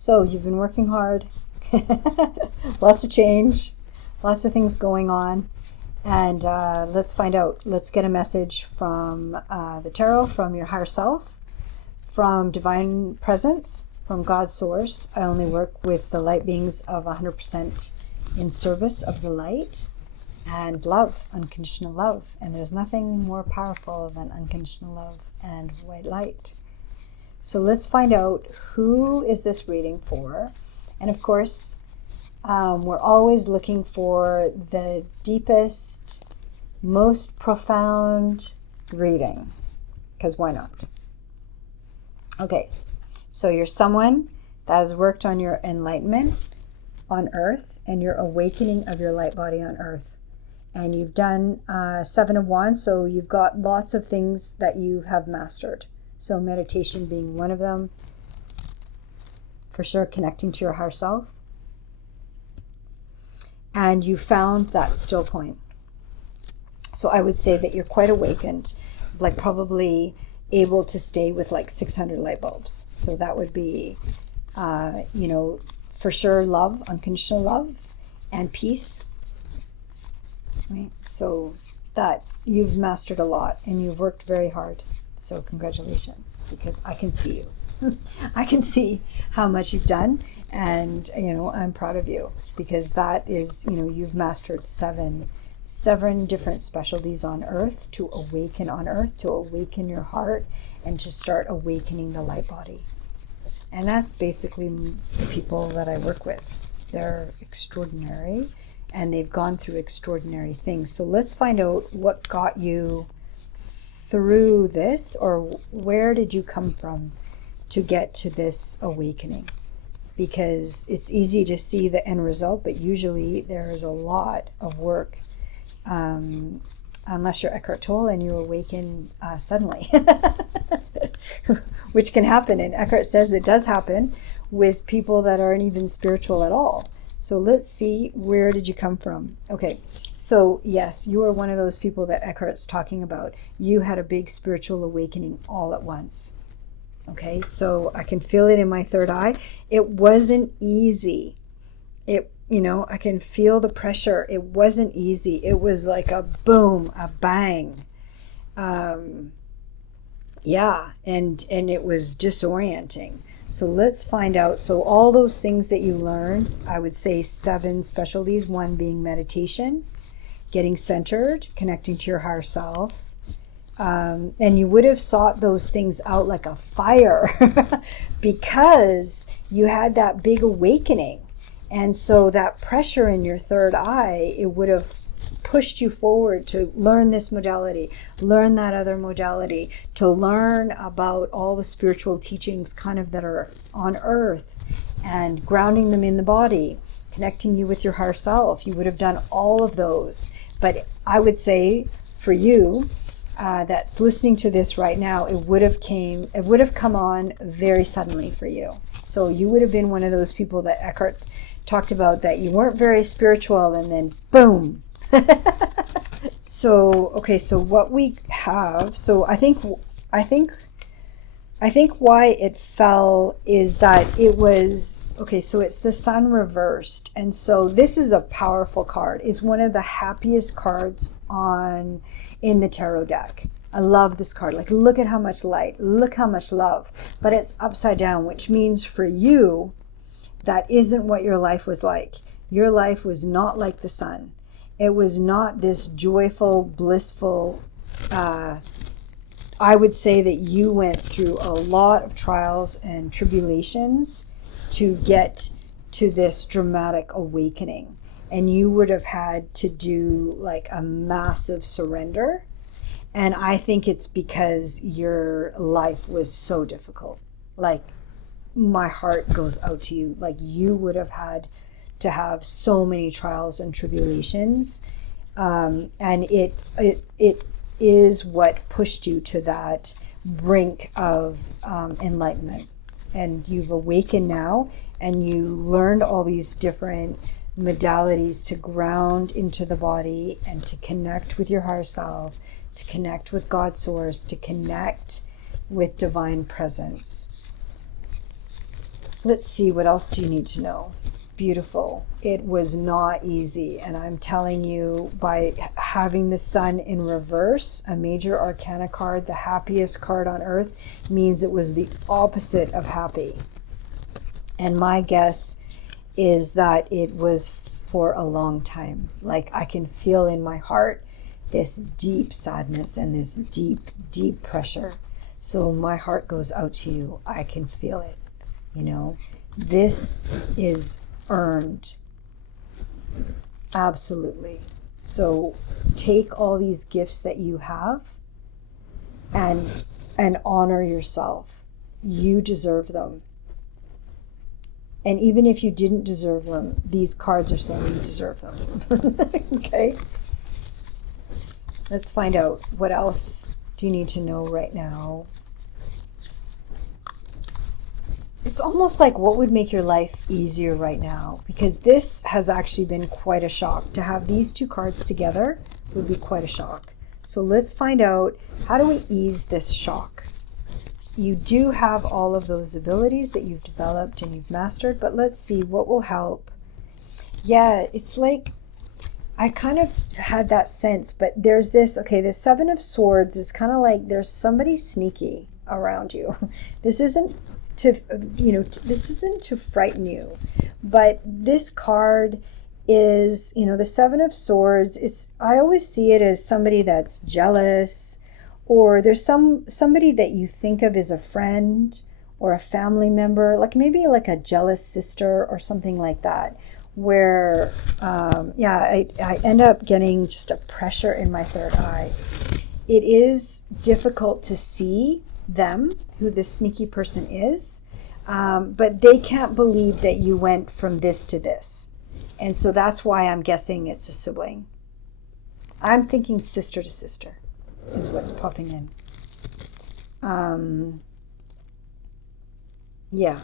So you've been working hard, lots of change, lots of things going on. And let's find out. Let's get a message from the tarot, from your higher self, from divine presence, from God's source. I only work with the light beings of 100% in service of the light and love, unconditional love. And there's nothing more powerful than unconditional love and white light. So let's find out, who is this reading for? And of course, we're always looking for the deepest, most profound reading, because why not? Okay, so you're someone that has worked on your enlightenment on earth and your awakening of your light body on earth. And you've done 7 of Wands, so you've got lots of things that you have mastered. So meditation being one of them. For sure, connecting to your higher self. And you found that still point. So I would say that you're quite awakened, like probably able to stay with like 600 light bulbs. So that would be, for sure, love, unconditional love, and peace. Right? So that you've mastered a lot and you've worked very hard. So congratulations, because I can see you. I can see how much you've done, and I'm proud of you, because that is, you've mastered seven different specialties on earth, to awaken on earth, to awaken your heart, and to start awakening the light body. And that's basically the people that I work with. They're extraordinary, and they've gone through extraordinary things. So let's find out what got you through this, or where did you come from to get to this awakening? Because it's easy to see the end result, but usually there is a lot of work, unless you're Eckhart Tolle and you awaken suddenly, which can happen. And Eckhart says it does happen with people that aren't even spiritual at all. So let's see, where did you come from? Okay, so yes, you are one of those people that Eckhart's talking about. You had a big spiritual awakening all at once. Okay, so I can feel it in my third eye. It wasn't easy. I can feel the pressure. It wasn't easy. It was like a boom, a bang. And it was disorienting. So let's find out. So all those things that you learned, I would say 7 specialties, 1 being meditation, getting centered, connecting to your higher self. And you would have sought those things out like a fire because you had that big awakening. And so that pressure in your third eye, it would have pushed you forward to learn this modality, learn that other modality, to learn about all the spiritual teachings kind of that are on earth, and grounding them in the body, connecting you with your higher self. You would have done all of those. But I would say for you that's listening to this right now, it would have come on very suddenly for you. So you would have been one of those people that Eckhart talked about, that you weren't very spiritual, and then boom. So what we have, so I think why it fell is that it was, so it's the Sun reversed. And so this is a powerful card. It's one of the happiest cards in the tarot deck. I love this card. Like, look at how much light, look how much love, but it's upside down, which means for you, that isn't what your life was like. Your life was not like the Sun. It was not this joyful, blissful, I would say that you went through a lot of trials and tribulations to get to this dramatic awakening. And you would have had to do like a massive surrender. And I think it's because your life was so difficult. Like, my heart goes out to you. Like, you would have had to have so many trials and tribulations, and it is what pushed you to that brink of enlightenment. And you've awakened now, and you learned all these different modalities to ground into the body and to connect with your higher self, to connect with God's source, to connect with divine presence. Let's see, what else do you need to know? Beautiful. It was not easy. And I'm telling you, by having the sun in reverse, a major arcana card, the happiest card on earth, means it was the opposite of happy. And my guess is that it was for a long time. Like, I can feel in my heart this deep sadness and this deep, deep pressure. So my heart goes out to you. I can feel it. You know, this is earned. Absolutely. So take all these gifts that you have and honor yourself. You deserve them. And even if you didn't deserve them, these cards are saying you deserve them. Okay? Let's find out, what else do you need to know right now? It's almost like, what would make your life easier right now? Because this has actually been quite a shock. To have these two cards together would be quite a shock. So let's find out, how do we ease this shock? You do have all of those abilities that you've developed and you've mastered, but let's see what will help. Yeah, it's like, I kind of had that sense, but there's this, okay, the Seven of Swords is kind of like there's somebody sneaky around you. This isn't to, this isn't to frighten you, but this card is, the Seven of Swords. I always see it as somebody that's jealous, or there's somebody that you think of as a friend or a family member, like maybe like a jealous sister or something like that, where, I end up getting just a pressure in my third eye. It is difficult to see them, who this sneaky person is, but they can't believe that you went from this to this. And so that's why I'm guessing it's a sibling. I'm thinking sister to sister is what's popping in. Yeah.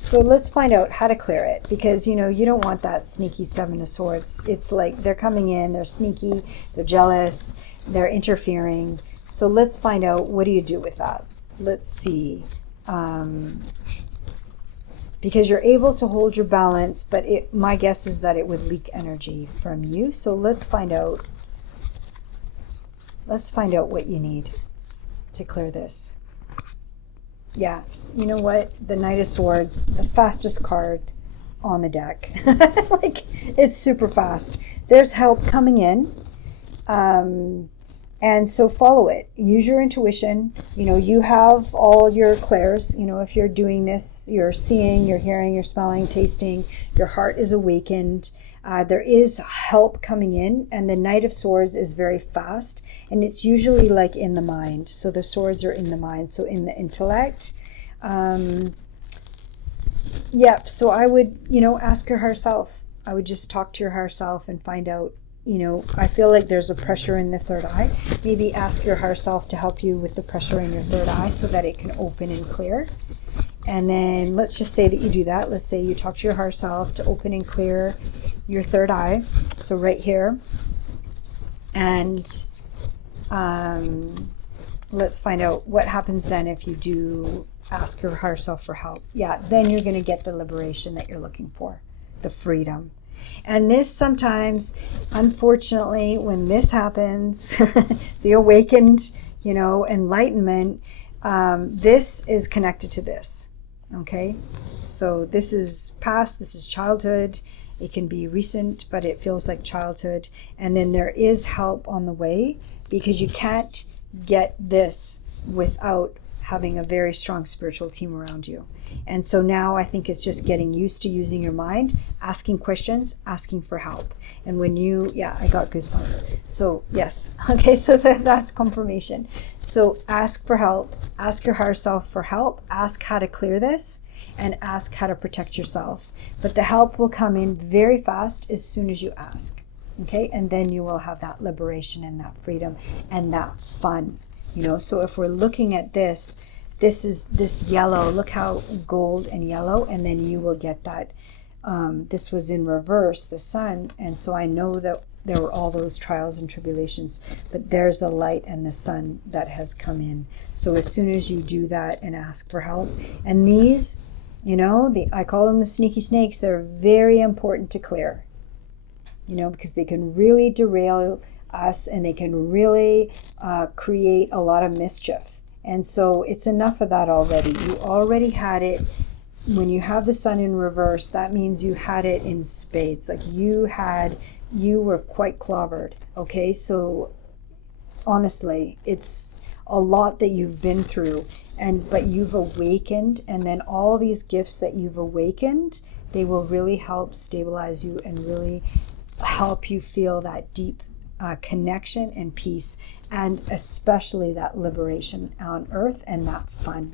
So let's find out how to clear it, because, you don't want that sneaky Seven of Swords. It's like they're coming in, they're sneaky, they're jealous, they're interfering. So let's find out, what do you do with that? Let's see. Because you're able to hold your balance, but my guess is that it would leak energy from you. So let's find out. Let's find out what you need to clear this. Yeah, you know what? The Knight of Swords, the fastest card on the deck. Like, it's super fast. There's help coming in. And so follow it. Use your intuition. You have all your clairs. If you're doing this, you're seeing, you're hearing, you're smelling, tasting. Your heart is awakened. There is help coming in. And the Knight of Swords is very fast. And it's usually like in the mind. So the swords are in the mind. So in the intellect. Yep. So I would, ask your higher self. I would just talk to your higher self and find out, I feel like there's a pressure in the third eye. Maybe ask your higher self to help you with the pressure in your third eye so that it can open and clear. And then let's just say that you do that. Let's say you talk to your higher self to open and clear your third eye. So right here. And let's find out what happens then if you do ask your higher self for help. Yeah, then you're going to get the liberation that you're looking for, the freedom. And this sometimes, unfortunately, when this happens, the awakened, enlightenment, this is connected to this. Okay? So this is past, this is childhood. It can be recent, but it feels like childhood. And then there is help on the way, because you can't get this without having a very strong spiritual team around you. And so now I think it's just getting used to using your mind, asking questions, asking for help. And when I got goosebumps. So yes, okay, so that's confirmation. So ask for help, ask your higher self for help, ask how to clear this, and ask how to protect yourself. But the help will come in very fast as soon as you ask. Okay, and then you will have that liberation and that freedom and that fun. So if we're looking at this is this yellow. Look how gold and yellow, and then you will get that. This was in reverse, the sun, and so I know that there were all those trials and tribulations, but there's the light and the sun that has come in. So as soon as you do that and ask for help, and these I call them the sneaky snakes. They're very important to clear, because they can really derail us, and they can really create a lot of mischief. And so it's enough of that already. You already had it. When you have the sun in reverse, that means you had it in spades. Like you were quite clobbered. Okay, so honestly, it's a lot that you've been through, but you've awakened, and then all these gifts that you've awakened, they will really help stabilize you and really help you feel that deep connection and peace, and especially that liberation on earth and that fun.